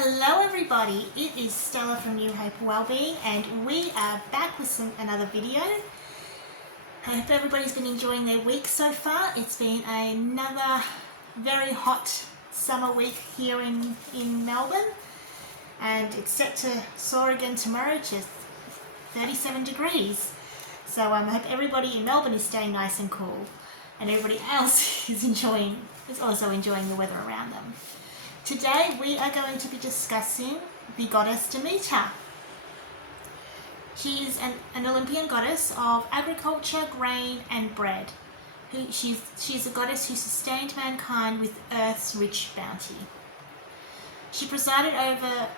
Hello everybody, it is Stella from New Hope Wellbeing and we are back with another video. I hope everybody's been enjoying their week so far. It's been another very hot summer week here in Melbourne, and it's set to soar again tomorrow to 37 degrees. So I hope everybody in Melbourne is staying nice and cool and everybody else is also enjoying the weather around them. Today we are going to be discussing the goddess Demeter. She is an Olympian goddess of agriculture, grain and bread. She's a goddess who sustained mankind with earth's rich bounty. She presided over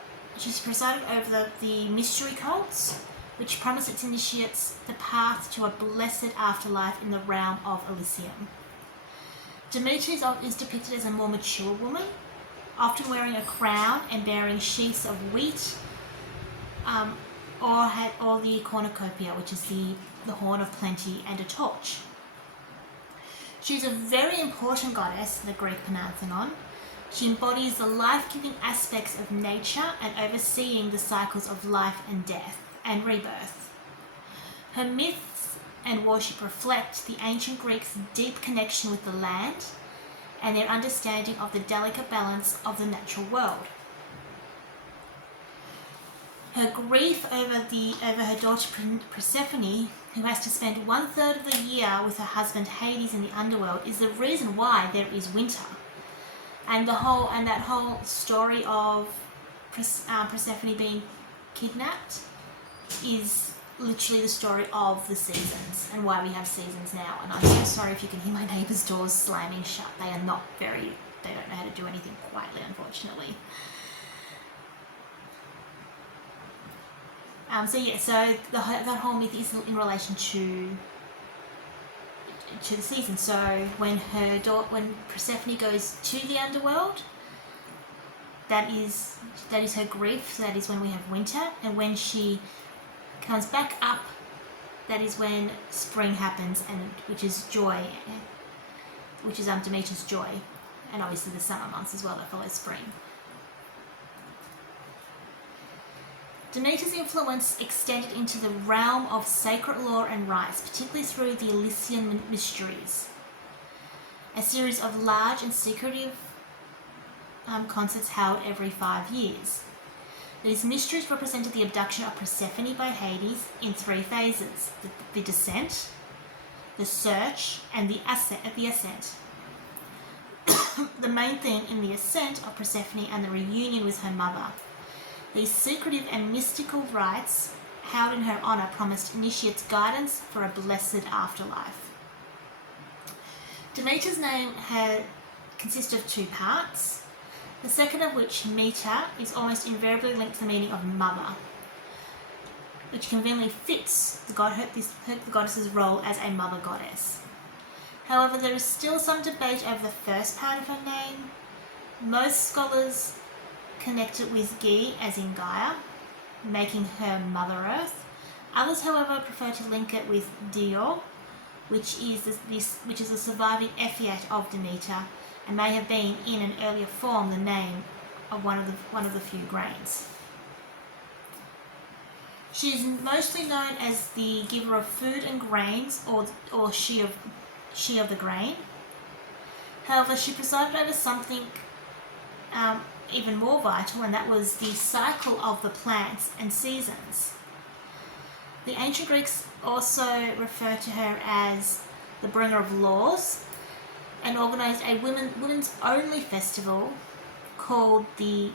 the mystery cults, which promise its initiates the path to a blessed afterlife in the realm of Elysium. Demeter is depicted as a more mature woman, often wearing a crown and bearing sheaths of wheat, or the cornucopia, which is the horn of plenty, and a torch. She's a very important goddess in the Greek pantheon. She embodies the life-giving aspects of nature and overseeing the cycles of life and death and rebirth. Her myths and worship reflect the ancient Greeks' deep connection with the land and their understanding of the delicate balance of the natural world. Her grief over her daughter Persephone, who has to spend 1/3 of the year with her husband Hades in the underworld, is the reason why there is winter. And that whole story of Persephone being kidnapped is literally the story of the seasons and why we have seasons now. And I'm so sorry if you can hear my neighbours' doors slamming shut. They don't know how to do anything quietly, unfortunately. So that whole myth is in relation to the season. So when Persephone goes to the underworld, that is her grief. So that is when we have winter, and when she comes back up, that is when spring happens, and which is joy, which is Demeter's joy, and obviously the summer months as well that follow spring. Demeter's influence extended into the realm of sacred lore and rites, particularly through the Elysian mysteries, a series of large and secretive concerts held every 5 years. These mysteries represented the abduction of Persephone by Hades in 3 phases: the descent, the search, and the ascent. The main theme in the ascent of Persephone and the reunion with her mother. These secretive and mystical rites held in her honour promised initiates guidance for a blessed afterlife. Demeter's name consists of 2 parts, the second of which, meter, is almost invariably linked to the meaning of mother, which conveniently fits the goddess's role as a mother goddess. However, there is still some debate over the first part of her name. Most scholars connect it with Ge, as in Gaia, making her Mother Earth. Others, however, prefer to link it with Dio, which is a surviving epithet of Demeter, and may have been in an earlier form the name of one of the few grains. She is mostly known as the giver of food and grains, or she of the grain. However, she presided over something even more vital, and that was the cycle of the plants and seasons. The ancient Greeks also referred to her as the bringer of laws, and organised a women's only festival called the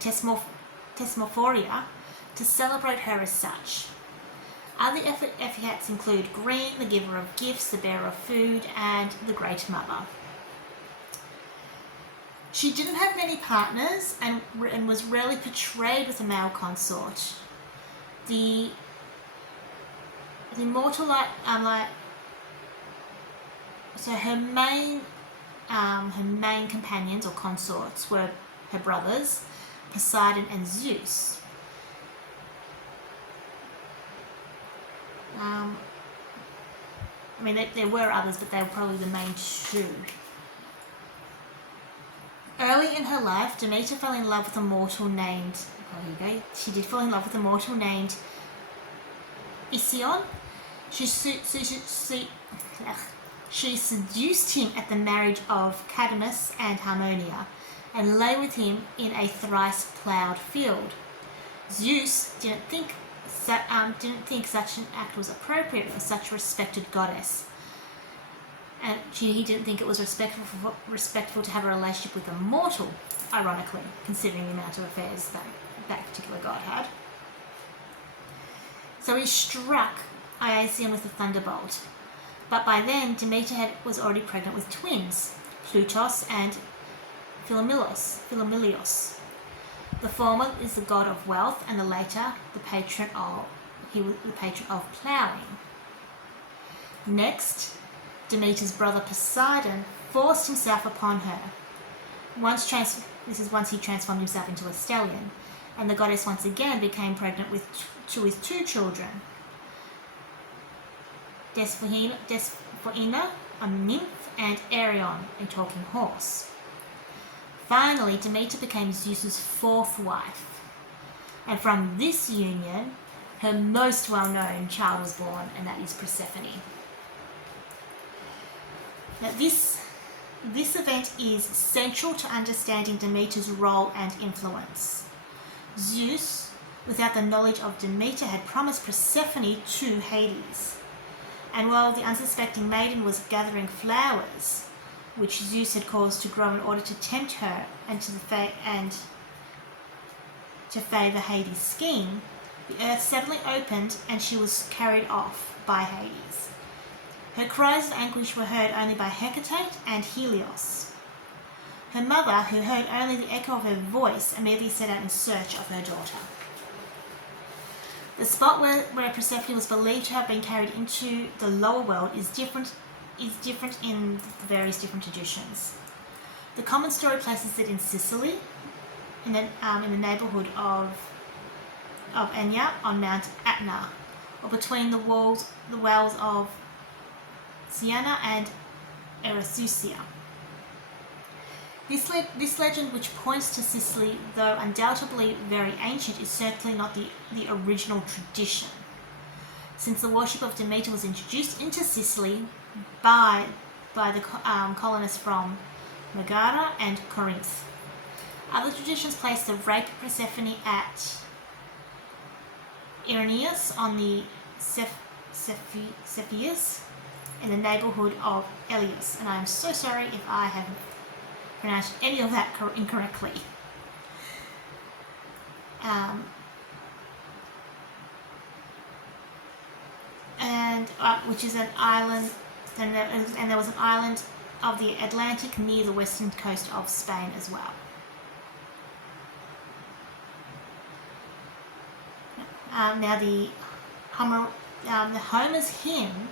Thesmophoria to celebrate her as such. Other epithets include green, the giver of gifts, the bearer of food, and the great mother. She didn't have many partners and was rarely portrayed with a male consort. The mortal so her main companions or consorts were her brothers, Poseidon and Zeus. There were others, but they were probably the main 2. Early in her life, Demeter fell in love with a mortal named, here you go, she did fall in love with a mortal named Ision. She seduced him at the marriage of Cadmus and Harmonia, and lay with him in a thrice ploughed field. Zeus didn't think such an act was appropriate for such a respected goddess, and he didn't think it was respectful to have a relationship with a mortal, ironically, considering the amount of affairs that particular god had. So he struck Iasion with a thunderbolt, but by then Demeter was already pregnant with twins, Plutos and Philomelios. The former is the god of wealth, and the later the patron of ploughing. Next, Demeter's brother Poseidon forced himself upon her. This is once he transformed himself into a stallion, and the goddess once again became pregnant with two children. Despoina, a nymph, and Arion, a talking horse. Finally, Demeter became Zeus's fourth wife, and from this union, her most well-known child was born, and that is Persephone. Now, this event is central to understanding Demeter's role and influence. Zeus, without the knowledge of Demeter, had promised Persephone to Hades, and while the unsuspecting maiden was gathering flowers, which Zeus had caused to grow in order to tempt her and to favour Hades' scheme, the earth suddenly opened and she was carried off by Hades. Her cries of anguish were heard only by Hecate and Helios. Her mother, who heard only the echo of her voice, immediately set out in search of her daughter. The spot where Persephone was believed to have been carried into the lower world is different in various different traditions. The common story places it in Sicily, in the neighbourhood of Enya on Mount Etna, or between the wells of Siena and Erethusia. This legend, which points to Sicily, though undoubtedly very ancient, is certainly not the original tradition, since the worship of Demeter was introduced into Sicily by the colonists from Megara and Corinth. Other traditions place the rape of Persephone at Irenaeus on the Cepheus in the neighbourhood of Elias, and I am so sorry if I have pronounced any of that incorrectly. Which is an island, and there was an island of the Atlantic near the western coast of Spain as well. Now the Homer's hymn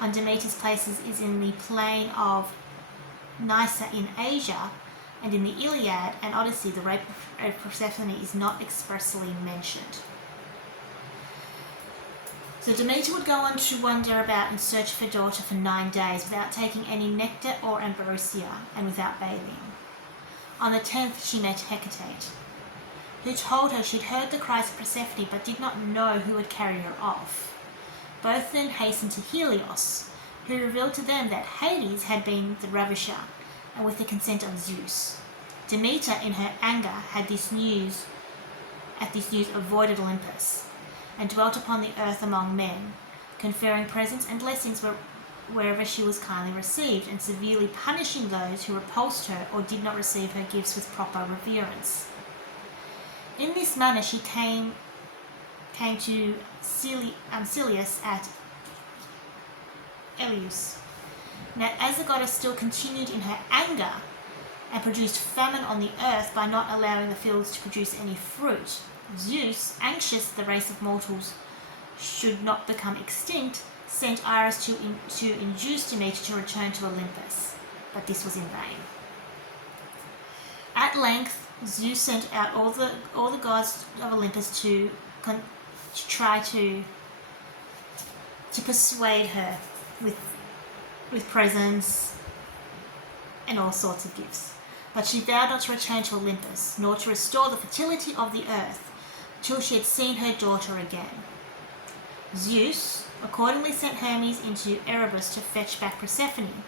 on Demeter's places is in the plain of Nysa in Asia, and in the Iliad and Odyssey the rape of Persephone is not expressly mentioned. So Demeter would go on to wander about in search of her daughter for 9 days without taking any nectar or ambrosia, and without bathing. On the 10th she met Hecate, who told her she'd heard the cries of Persephone but did not know who had carried her off. Both then hastened to Helios, who revealed to them that Hades had been the ravisher, and with the consent of Zeus. Demeter, in her anger, at this news avoided Olympus, and dwelt upon the earth among men, conferring presents and blessings wherever she was kindly received, and severely punishing those who repulsed her or did not receive her gifts with proper reverence. In this manner she came to Cilius at Eleus. Now, as the goddess still continued in her anger and produced famine on the earth by not allowing the fields to produce any fruit, Zeus, anxious the race of mortals should not become extinct, sent Iris to induce Demeter to return to Olympus, but this was in vain. At length, Zeus sent out all the gods of Olympus to try to persuade her with presents and all sorts of gifts. but she vowed not to return to Olympus, nor to restore the fertility of the earth, till she had seen her daughter again. Zeus accordingly sent Hermes into Erebus to fetch back Persephone.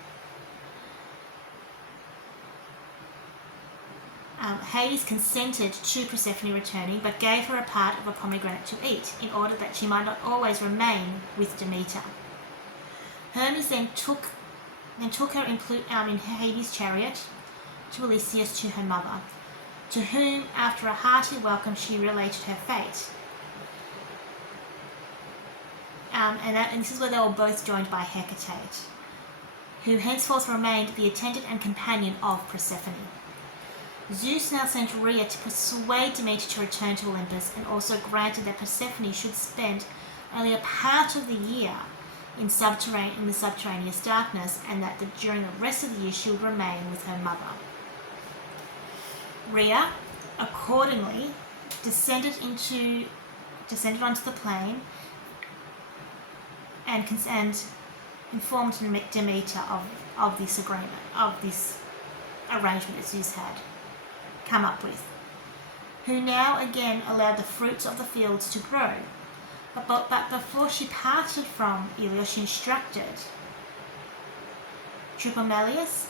Hades consented to Persephone returning, but gave her a part of a pomegranate to eat, in order that she might not always remain with Demeter. Hermes then took her in Hades' chariot to Elysius, to her mother, to whom, after a hearty welcome, she related her fate. And this is where they were both joined by Hecate, who henceforth remained the attendant and companion of Persephone. Zeus now sent Rhea to persuade Demeter to return to Olympus, and also granted that Persephone should spend only a part of the year in the subterraneous darkness, and that during the rest of the year she would remain with her mother. Rhea accordingly descended onto the plain and informed Demeter of this agreement, of this arrangement that Zeus had come up with, who now again allowed the fruits of the fields to grow. But before she parted from Ilios, she instructed Trypomelius,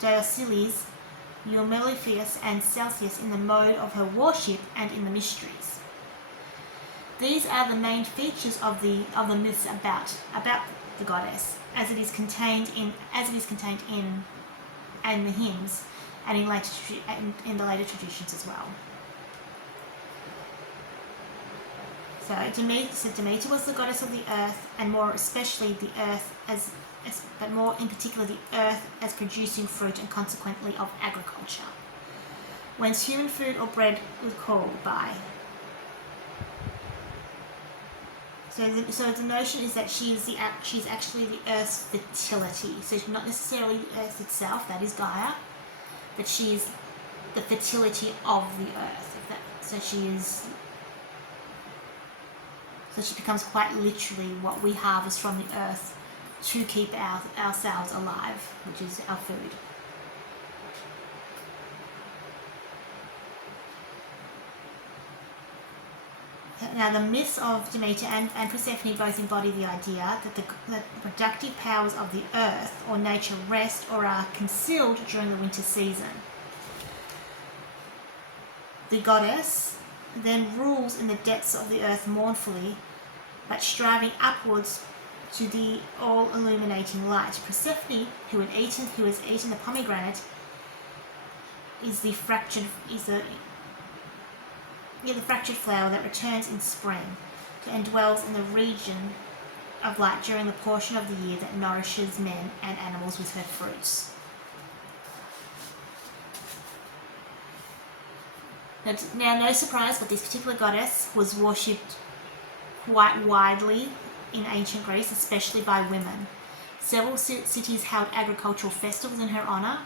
Diosceles, Eumelophius, and Celsius in the mode of her worship and in the mysteries. These are the main features of the myths about the goddess, as it is contained in the hymns and in the later traditions as well. So Demeter was the goddess of the earth, and more especially the earth but more in particular the earth as producing fruit and consequently of agriculture, whence human food or bread was called by. So the notion is that she's actually the earth's fertility. So she's not necessarily the earth itself, that is Gaia, but she's the fertility of the earth. So she becomes quite literally what we harvest from the earth to keep ourselves alive, which is our food. Now, the myths of Demeter and Persephone both embody the idea that the productive powers of the earth or nature rest or are concealed during the winter season. The goddess then rules in the depths of the earth mournfully, but striving upwards to the all-illuminating light. Persephone, who has eaten the pomegranate, is the fractured flower that returns in spring and dwells in the region of light during the portion of the year that nourishes men and animals with her fruits. Now, no surprise, but this particular goddess was worshipped quite widely in ancient Greece, especially by women. Several cities held agricultural festivals in her honour,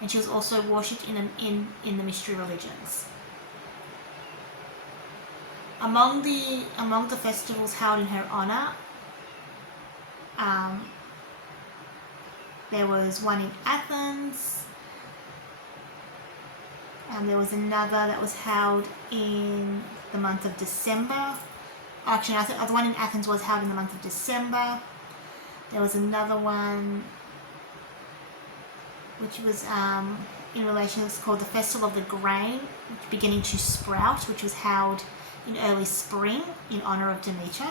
and she was also worshipped in the mystery religions. Among the festivals held in her honour, there was one in Athens. There was another that was held in the month of December. Actually, the one in Athens was held in the month of December. There was another one which was in relation, it was called the Festival of the Grain, beginning to sprout, which was held in early spring in honour of Demeter,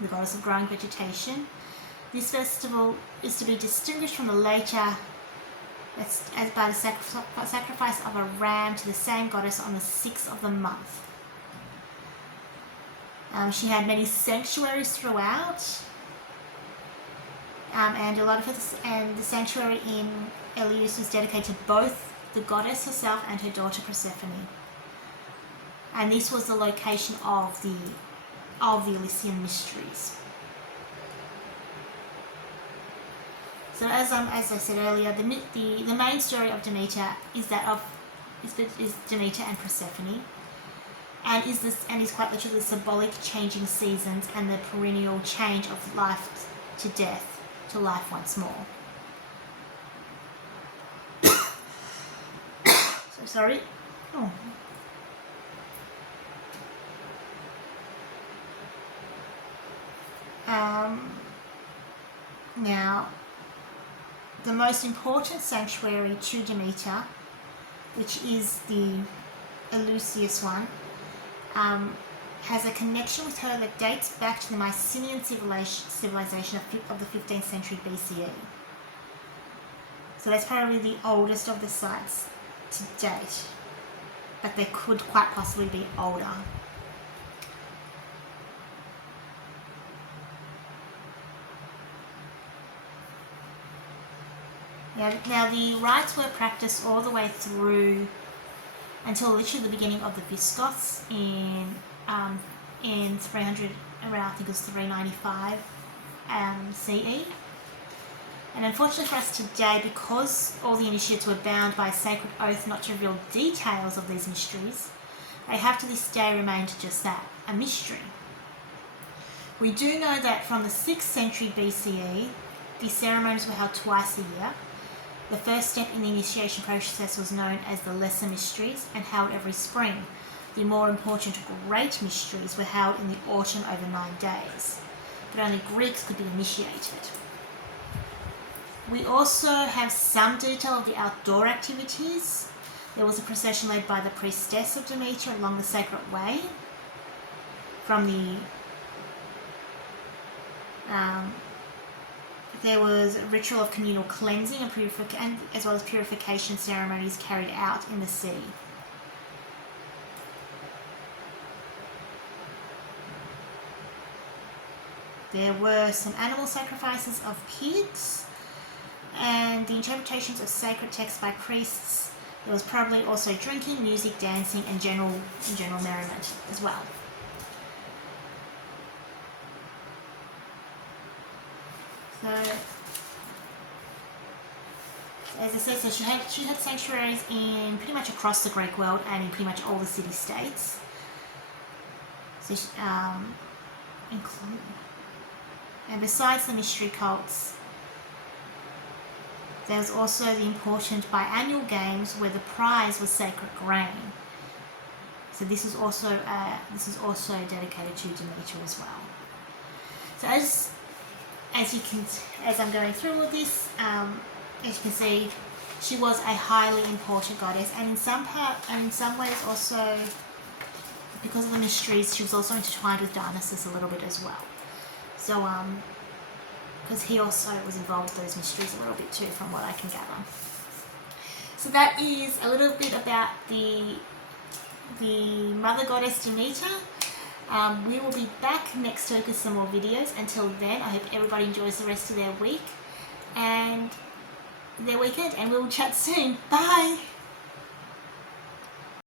the goddess of growing vegetation. This festival is to be distinguished from the later as by the sacrifice of a ram to the same goddess on the 6th of the month. She had many sanctuaries throughout, and the sanctuary in Ilios was dedicated to both the goddess herself and her daughter Persephone. And this was the location of the Elysian mysteries. So as I said earlier, the main story of Demeter is Demeter and Persephone, and is quite literally the symbolic changing seasons and the perennial change of life to death to life once more. So sorry. Oh. Now, the most important sanctuary to Demeter, which is the Eleusis one, has a connection with her that dates back to the Mycenaean civilization of the 15th century BCE. So that's probably the oldest of the sites to date, but they could quite possibly be older. Now the rites were practiced all the way through until literally the beginning of the Visigoths in 300, around I think it was 395 CE. And unfortunately for us today, because all the initiates were bound by a sacred oath not to reveal details of these mysteries, they have to this day remained just that, a mystery. We do know that from the 6th century BCE, these ceremonies were held twice a year. The first step in the initiation process was known as the Lesser Mysteries and held every spring. The more important Great Mysteries were held in the autumn over 9 days, but only Greeks could be initiated. We also have some detail of the outdoor activities. There was a procession led by the priestess of Demeter along the sacred way from the there was a ritual of communal cleansing and as well as purification ceremonies carried out in the sea. There were some animal sacrifices of pigs and the interpretations of sacred texts by priests. There was probably also drinking, music, dancing, and general merriment as well. So, as I said, so she had sanctuaries in pretty much across the Greek world and in pretty much all the city-states. So, and besides the mystery cults, there was also the important biannual games where the prize was sacred grain. So this is also dedicated to Demeter as well. So as I'm going through all this, as you can see, she was a highly important goddess, and in some ways also, because of the mysteries, she was also intertwined with Dionysus a little bit as well. So, because he also was involved with those mysteries a little bit too, from what I can gather. So that is a little bit about the mother goddess Demeter. We will be back next week with some more videos. Until then, I hope everybody enjoys the rest of their week and their weekend, and we'll chat soon. Bye!